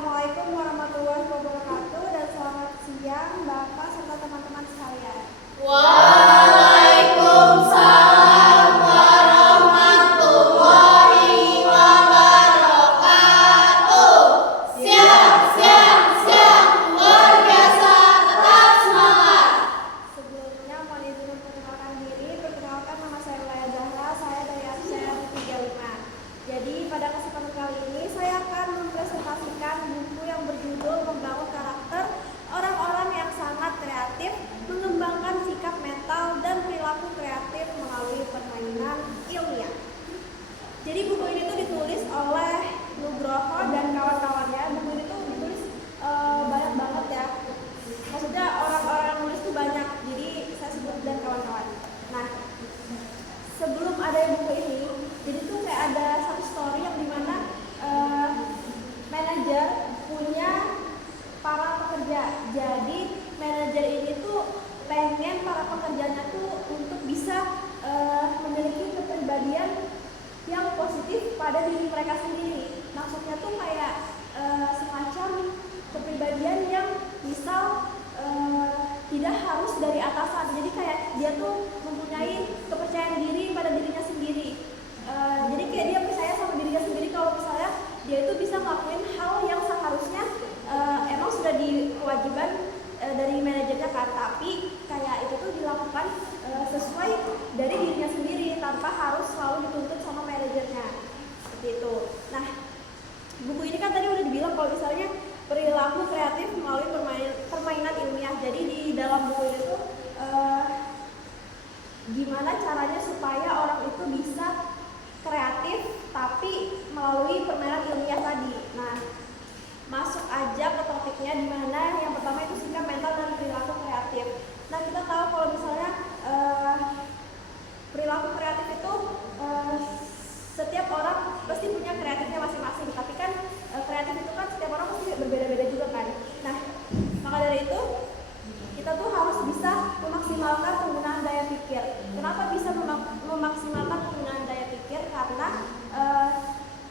Assalamualaikum warahmatullahi wabarakatuh dan selamat siang Bapak serta teman-teman sekalian. Waalaikumsalam warahmatullahi wabarakatuh. Siap, siap, siap, luar biasa, tetap semangat. Sebelumnya mohon izin memperkenalkan diri. Perkenalkan, nama saya Ulaya Zahra, saya dari absen 35. Jadi pada kesempatan kali ini saya akan mempresentasikan buku yang berjudul Membangun Karakter Orang-orang yang Sangat Kreatif, Mengembangkan Sikap Mental dan Perilaku Kreatif Melalui Permainan Ilmiah. Jadi buku ini tuh ditulis oleh Nugroho dan kawan-kawannya. Buku ini tuh ditulis banyak banget ya. Maksudnya orang-orang yang nulis tuh banyak. Jadi saya sebut dan kawan-kawan. Nah, sebelum ada buku ini, jadi tuh kayak ada satu story yang dimana manajer punya para pekerja. Jadi manajer ini tuh pengen para pekerjanya tuh untuk bisa memiliki kepribadian yang positif pada diri mereka sendiri. Maksudnya tuh kayak semacam kepribadian yang misal tidak harus dari atasan. Jadi kayak dia tuh mempunyai kepercayaan diri pada dirinya sendiri. Jadi kayak dia percaya sama dirinya sendiri kalau misalnya dia itu bisa ngelakuin hal yang seharusnya emang sudah di kewajiban dari manajernya kan, tapi kayak itu tuh dilakukan sesuai dari dirinya sendiri tanpa harus selalu dituntut sama manajernya seperti itu. Nah, buku ini kan tadi udah dibilang kalau misalnya perilaku kreatif melalui permainan ilmiah. Jadi di dalam buku itu tuh gimana caranya supaya orang itu bisa kreatif tapi melalui permainan ilmiah tadi. Nah, masuk aja ke topiknya, di mana yang pertama itu sikap mental dan perilaku kreatif. Nah, kita tahu kalau misalnya perilaku kreatif itu setiap orang pasti punya kreatifnya masing-masing, tapi kan kreatif itu kan setiap orang pasti berbeda-beda juga kan. Nah, maka dari itu kita tuh harus bisa memaksimalkan penggunaan daya pikir. Kenapa bisa memaksimalkan penggunaan daya pikir? Karena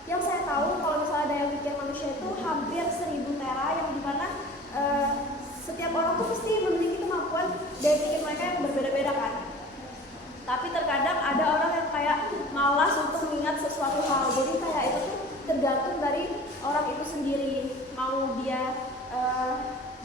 yang saya tahu kalau misalnya daya pikir manusia itu hampir 1000 tera, yang dimana setiap orang tuh pasti memiliki kemampuan daya pikir mereka yang berbeda-beda kan. Tapi terkadang ada orang yang kayak malas untuk mengingat sesuatu hal. Jadi kayak itu tuh tergantung dari orang itu sendiri, mau dia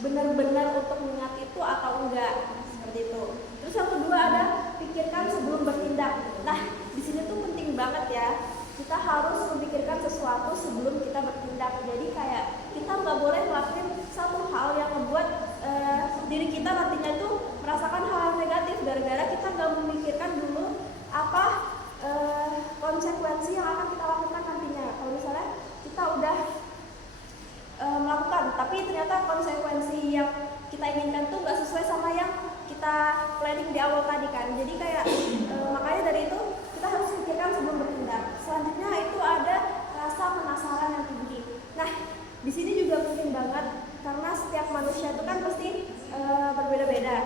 benar-benar untuk mengingat itu atau enggak, seperti itu. Terus yang kedua ada pikirkan sebelum bertindak. Nah, di sini tuh penting banget ya. Kita harus memikirkan sesuatu sebelum kita bertindak. Jadi kayak kita nggak boleh melakukan satu hal yang membuat diri kita nantinya tuh merasakan hal yang negatif gara-gara kita nggak memikirkan dulu apa konsekuensi yang akan kita lakukan nantinya. Kalau misalnya kita udah melakukan, tapi ternyata konsekuensi yang kita inginkan tuh nggak sesuai sama yang kita planning di awal tadi kan. Jadi kayak makanya dari itu kita harus pikirkan sebelum bertindak. Selanjutnya itu ada rasa penasaran yang tinggi. Nah, di sini juga penting banget karena setiap manusia itu kan pasti berbeda-beda.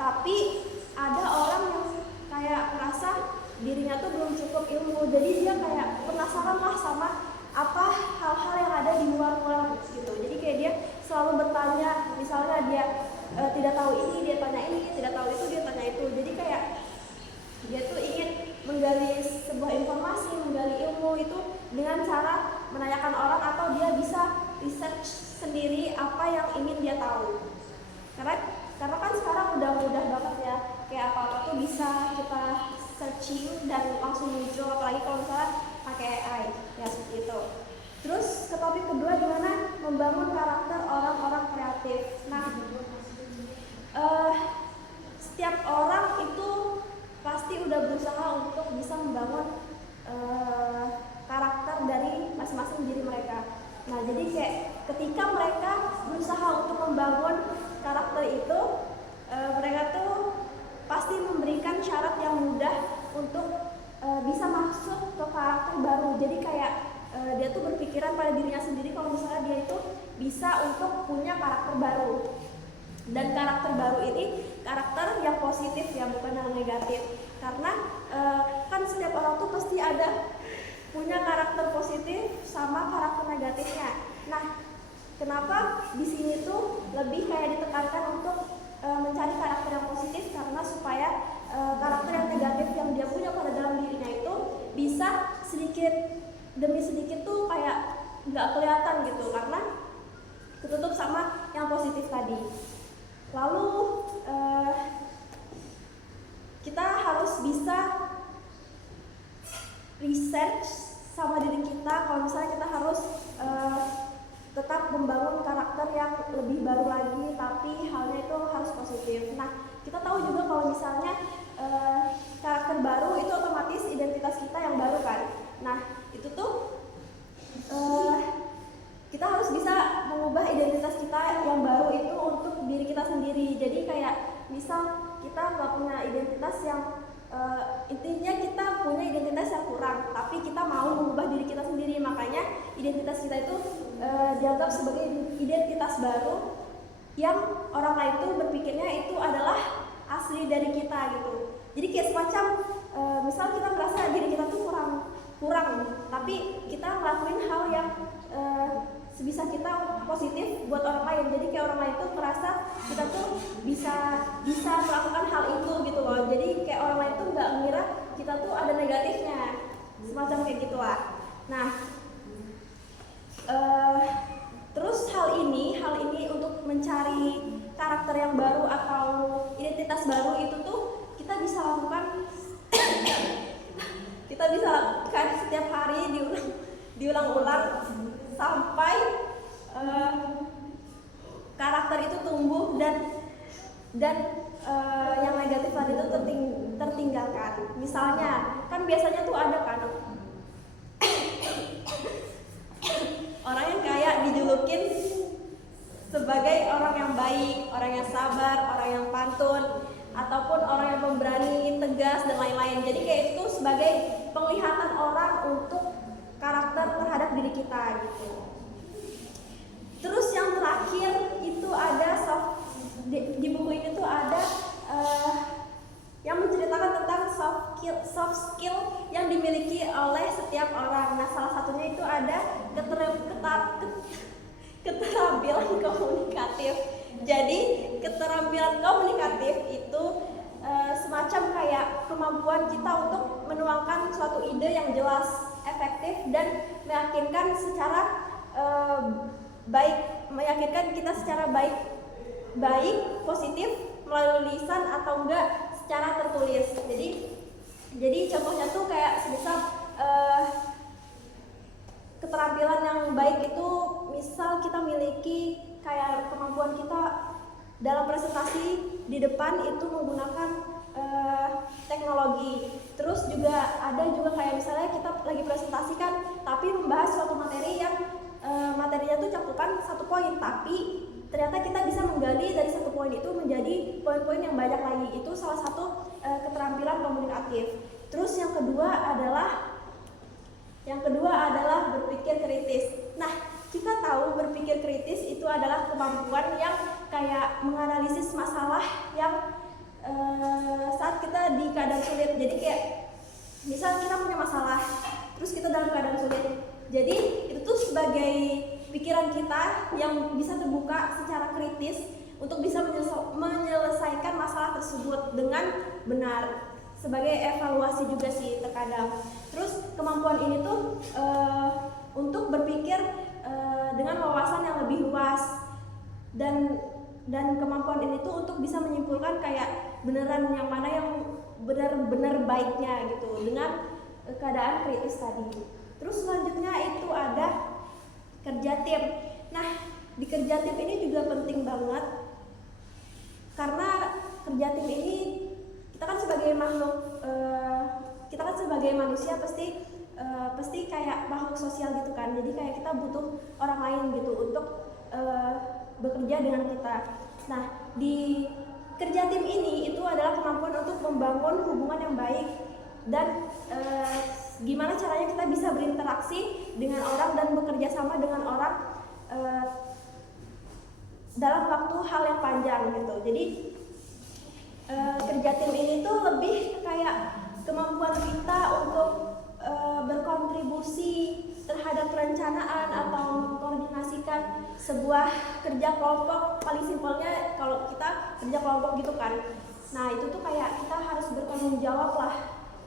Tapi ada orang yang kayak merasa dirinya tuh belum cukup ilmu, jadi dia kayak penasaran lah sama apa hal-hal yang ada di luar gitu. Jadi kayak dia selalu bertanya, misalnya dia tidak tahu ini, dia tanya ini, tidak tahu itu, dia tanya itu. Jadi kayak dia tuh ingin menggali sebuah informasi, menggali ilmu itu dengan cara menanyakan orang, atau dia bisa research sendiri apa yang ingin dia tahu. Karena kan sekarang udah mudah banget ya, kayak apa-apa tuh bisa kita searching dan langsung muncul, apalagi kalau misalnya pakai AI ya, seperti itu. Terus ke topik kedua, gimana membangun karakter orang-orang kreatif. Nah, setiap orang itu pasti udah berusaha untuk bisa membangun karakter dari masing-masing diri mereka. Nah, jadi kayak ketika mereka berusaha untuk membangun karakter itu, mereka tuh pasti memberikan syarat yang mudah untuk bisa masuk ke karakter baru. Jadi kayak dia tuh berpikiran pada dirinya sendiri kalau misalnya dia itu bisa untuk punya karakter baru. Dan karakter baru ini karakter yang positif ya, bukan yang negatif. Karena kan setiap orang tuh pasti ada punya karakter positif sama karakter negatifnya. Nah, kenapa di sini tuh lebih kayak ditekankan untuk mencari karakter yang positif, karena supaya karakter yang negatif yang dia punya pada dalam dirinya itu bisa sedikit demi sedikit tuh kayak nggak kelihatan gitu, karena ketutup sama yang positif tadi. Lalu kita harus bisa research sama diri kita kalau misalnya kita harus tetap membangun karakter yang lebih baru lagi, tapi halnya itu harus positif. Nah, kita tahu juga kalau misalnya karakter baru itu otomatis identitas kita yang baru kan. Nah, itu tuh kita harus bisa mengubah identitas kita yang baru itu untuk diri kita sendiri. Jadi kayak misal kita nggak punya identitas yang intinya kita punya identitas yang kurang, tapi kita mau mengubah diri kita sendiri, makanya identitas kita itu dianggap sebagai identitas baru yang orang lain tuh berpikirnya itu adalah asli dari kita gitu. Jadi kayak semacam misal kita merasa diri kita tuh kurang, tapi kita ngelakuin hal yang sebisa kita positif buat orang lain. Jadi kayak orang lain tuh merasa kita tuh bisa melakukan hal itu gitu loh. Jadi kayak orang lain tuh nggak mengira kita tuh ada negatifnya, semacam kayak gitulah. Nah, terus hal ini untuk mencari karakter yang baru atau identitas baru itu tuh kita bisa lakukan setiap hari, diulang-ulang sampai karakter itu tumbuh dan yang negatif tadi itu tertinggalkan. Misalnya kan biasanya tuh ada kan orang yang kayak dijulukin sebagai orang yang baik, orang yang sabar, orang yang pantun, ataupun orang yang pemberani, tegas, dan lain-lain. Jadi kayak itu sebagai penglihatan orang untuk karakter terhadap diri kita gitu. Terus yang terakhir itu ada di buku ini tuh ada yang menceritakan tentang soft skill yang dimiliki oleh setiap orang. Nah, salah satunya itu ada keterampilan komunikatif. Jadi keterampilan komunikatif itu semacam kayak kemampuan kita untuk menuangkan suatu ide yang jelas, efektif, dan meyakinkan kita secara baik, positif melalui lisan atau enggak secara tertulis. Jadi contohnya tuh kayak semisal keterampilan yang baik itu misal kita miliki kayak kemampuan kita dalam presentasi di depan itu menggunakan teknologi. Terus juga ada kayak misalnya kita lagi presentasikan tapi membahas suatu materi yang materinya tuh cakupan 1 poin, tapi ternyata kita bisa menggali dari 1 poin itu menjadi poin-poin yang banyak lagi. Itu salah satu keterampilan komunikatif. Terus yang kedua adalah berpikir kritis. Nah, kita tahu berpikir kritis itu adalah kemampuan yang kayak menganalisis masalah yang saat kita di keadaan sulit. Jadi kayak misal kita punya masalah, terus kita dalam keadaan sulit. Jadi itu tuh sebagai pikiran kita yang bisa terbuka secara kritis untuk bisa menyelesaikan masalah tersebut dengan benar. Sebagai evaluasi juga sih terkadang. Terus kemampuan ini tuh untuk berpikir dengan wawasan yang lebih luas, dan kemampuan ini tuh untuk bisa menyimpulkan kayak beneran yang mana yang benar-benar baiknya gitu dengan keadaan kritis tadi. Terus selanjutnya itu ada kerja tim. Nah, di kerja tim ini juga penting banget karena kerja tim ini kita kan sebagai makhluk, kita kan sebagai manusia pasti kayak makhluk sosial gitu kan. Jadi kayak kita butuh orang lain gitu untuk bekerja dengan kita. Nah, di kerja tim ini itu adalah kemampuan untuk membangun hubungan yang baik dan gimana caranya kita bisa berinteraksi dengan orang dan bekerja sama dengan orang dalam waktu hal yang panjang gitu. Jadi kerja tim ini tuh lebih kayak kemampuan kita untuk berkontribusi terhadap perencanaan atau mengkoordinasikan menjelaskan sebuah kerja kelompok. Paling simpelnya kalau kita kerja kelompok gitu kan. Nah itu tuh kayak kita harus bertanggung jawab lah.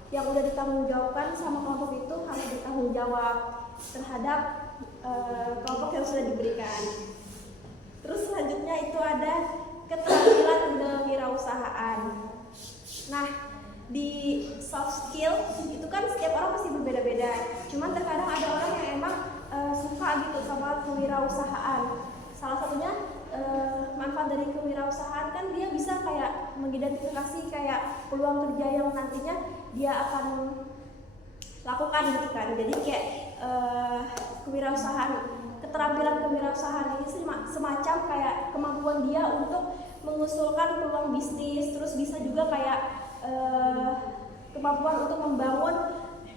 Yang udah ditanggung jawabkan sama kelompok itu harus bertanggung jawab terhadap kelompok yang sudah diberikan. Terus selanjutnya itu ada keterampilan kewirausahaan. Nah di soft skill itu kan setiap orang pasti berbeda-beda. Cuman terkadang ada orang yang emang suka gitu sama kewirausahaan. Salah satunya manfaat dari kewirausahaan kan dia bisa kayak mengidentifikasi kayak peluang kerja yang nantinya dia akan lakukan gitu kan. Jadi kayak kewirausahaan, keterampilan kewirausahaan ini semacam kayak kemampuan dia untuk mengusulkan peluang bisnis, terus bisa juga kayak kemampuan untuk membangun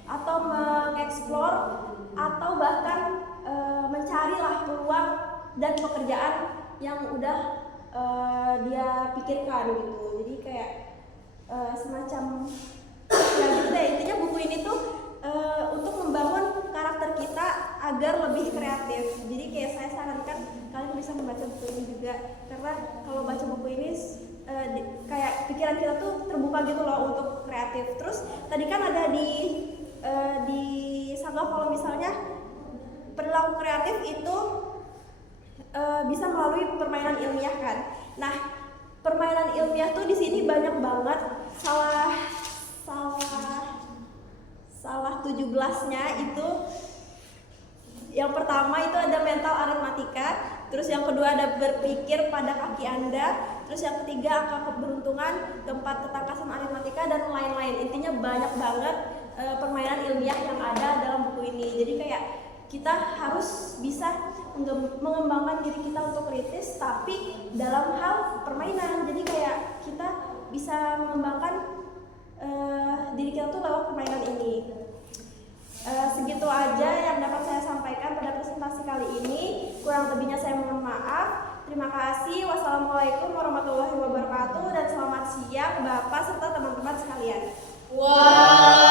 atau mengeksplor atau bahkan mencarilah peluang dan pekerjaan yang udah dia pikirkan gitu. Jadi kayak semacam ya gitu deh, intinya buku ini tuh untuk membangun karakter kita agar lebih kreatif. Jadi kayak saya sarankan kalian bisa membaca buku ini juga, karena kalau baca buku ini kayak pikiran kita tuh terbuka gitu loh untuk kreatif. Terus tadi kan ada di sanggah kalau misalnya perilaku kreatif itu bisa melalui permainan ilmiah kan. Nah permainan ilmiah tuh di sini banyak banget. Salah 17-nya itu yang pertama itu ada mental aritmatika, terus yang kedua ada berpikir pada kaki Anda, terus yang ketiga angka keberuntungan, keempat ketangkasan aritmatika, dan lain-lain. Intinya banyak banget permainan ilmiah yang ada dalam buku ini. Jadi kayak kita harus bisa mengembangkan diri kita untuk kritis, tapi dalam hal permainan. Jadi kayak kita bisa mengembangkan diri kita tuh lewat permainan ini. Segitu aja yang dapat saya sampaikan pada presentasi kali ini. Kurang lebihnya saya mohon maaf. Terima kasih. Wassalamualaikum warahmatullahi wabarakatuh, dan selamat siang Bapak serta teman-teman sekalian. Waalaikumsalam